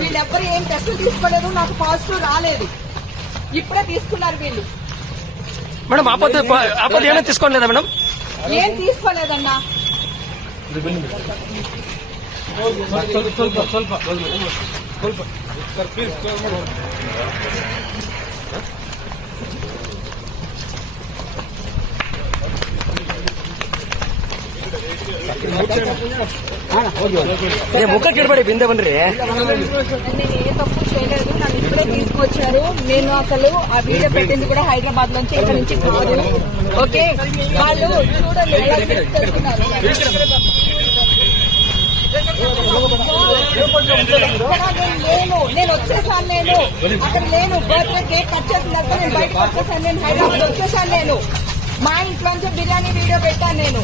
వీళ్ళెవ్వరు ఏం టెస్టులు తీసుకోలేదు, నాకు పాజిటివ్ రాలేదు. ఇప్పుడే తీసుకున్నారు వీళ్ళు. మేడం ఆపద ఏమైనా తీసుకోలేదా మేడం? ఏం తీసుకోలేదన్నా. ಮುಖ ಕಿಡಬೇಡಿ ಬಿಂದೆ ಬನ್ರಿ. నేను ఏ తప్పు చేయలేదు, నన్ను ఇప్పుడే తీసుకొచ్చారు. నేను అసలు ఆ వీడియో పెట్టింది కూడా హైదరాబాద్ నుంచి, ఇక్కడ నుంచి కాదు. ఓకే, వాళ్ళు చూడండి ఎలా తీసుకెళ్తున్నారు. నేను వచ్చేసాను, నేను అక్కడ లేను. బర్త్డే కేక్ కట్ చేసినాక నేను బయటకు వచ్చేసాను, నేను హైదరాబాద్ వచ్చేసాను. నేను మా ఇంట్లోంచి బిర్యానీ వీడియో పెట్టాను నేను.